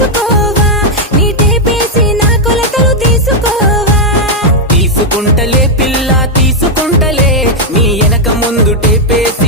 చేసుకోవా నీ టేపేసి నా కొలతలు తీసుకోవా తీసుకుంటలే పిల్ల తీసుకుంటలే నీ వెనక ముందు టేపేసి